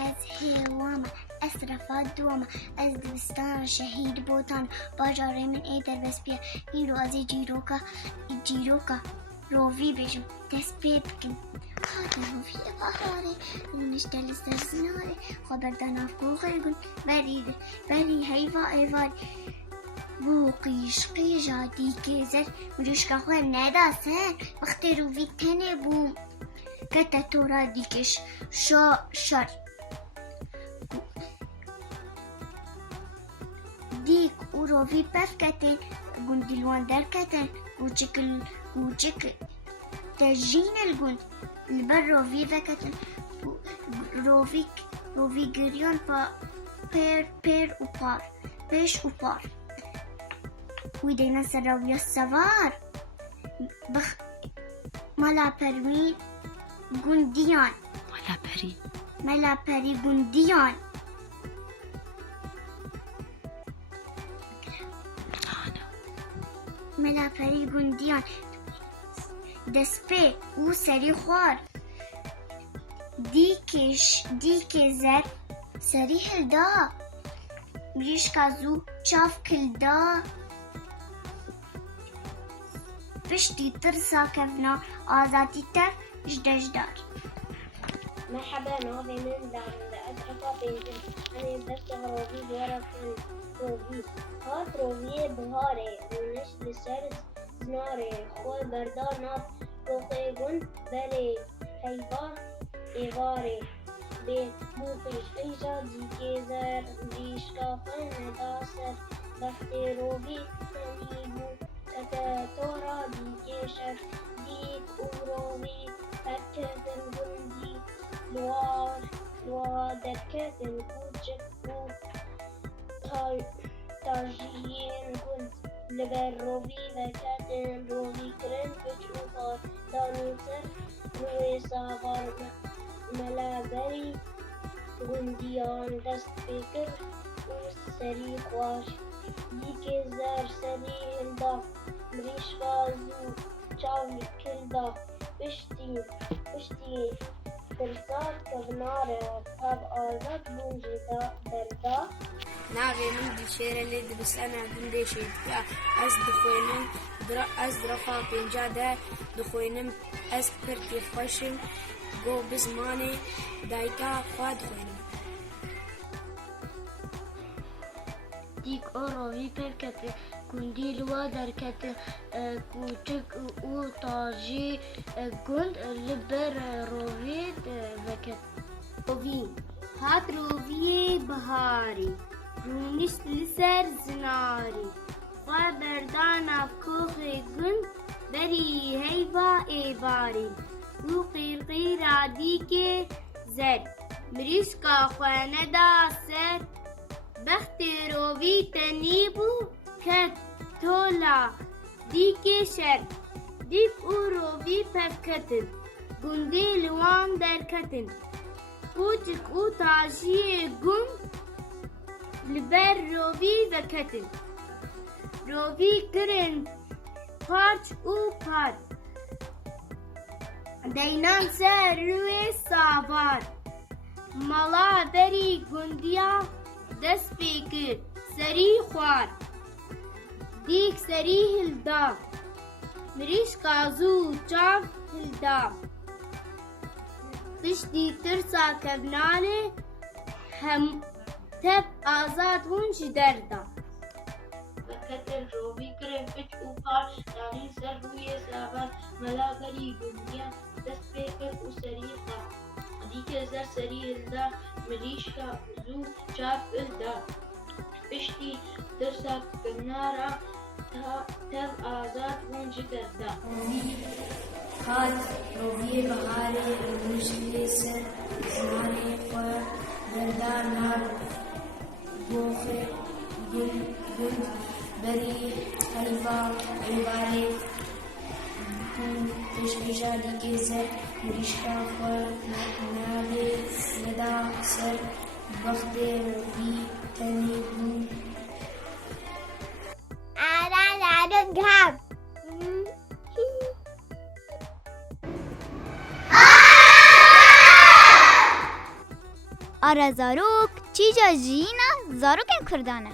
از هیوام اسرفات دوما از دبستان شهید بوتان باجاره من ایدر بس بیا این روزی جیروکا روی بجم دست پید بکن خاطر روی بهاره نشتل سرزناره خبردان افگوخه گن ولی هیوا ایوال بو قیشقیجا دیگه زر مجوشکا خواه ندا سر وقتی روی تنه بو کتا تورا دیگش شر دیک او روی پف کتن گندلوان در کتن گوچک تجین الگند البر روی وکتن روی گریان پا پیر و پار پیش و پار ویدینا سر روی سوار ملا پروین گندیان ملا پری گندیان ملا پری گندیان دسپه او سری خوار دیک زر سری هلدا مریش کازو چاف کلدا پشتی ترسا کفنا آزادی تر جدار مرحبا نوضي من دار أدعفة بنجم أنا بدأت روبي بورا كان روبي هات روبي بهاري ونش لسرز زناري خوي بردار ناف روخي جن بلي هيبا إيغاري بوقيش إيجا ديكي زر ديش كافن داسر بختي روبي تنيبو كتا تورا ديكي شر ديك وروبي أكتن جندي لوا دركتن كوچكو تاجين كنت لبر روبي وكتن روبي كرن بجوفار دانيتر روي ساغر ملابري گندیان دست بکر و سری خواش دیگه زر سری هلدا مریشکا زو چاوی کلدا پشتی ترسات کبناره تاب آزاد بونجی دردا ناغي من دي شيرة ليد بس أنا عندي شيء أز دخوينم أز درفا بينجادا دخوينم أز كرتي خوشم جو بزماني دايكا خواد خوينم دیک او روی پر کت گندی لوا در کت کوچک او تاجی گند لبر روی وکت روی هات روی بهاری رونیست لسر زناری خواه بردان افکوخ گند بری هیوا ایواری او قیرقی رادی که زد مریس کا خوانه دا سر بخت روی تنیبو کت تولا دیگه شر دیگ او روی پف کتن گنده لوان در کتن کوچک او تاجی گند لبر روی و کتن روی کرن پارچ او پار دینان سر روی ساوار مالا بری گندیا دست بکر سری خوار دیک سری هلدا مریش کازو چاف هلدا پشتی ترسا کبنانه هم تب آزاد هونش دردا وكتن روبي كرم بج وقار داني سر روي سابر ملا بري گنديان دست بكر وسريقا ديك زر سري الدا مليشكا زو چاپ الدا پشتی ترسا کنارا تب آزاد ونج دردا هات روی بهاره روشلی سر زمانه خواه دردار نار بوخه گند بری حیفا ایواره پشکشا دیگه زر مریشکا خواه نابه ندا سر وقت روی تنی بود آدم گم آره زاروک چیجا جینا زاروک کردانه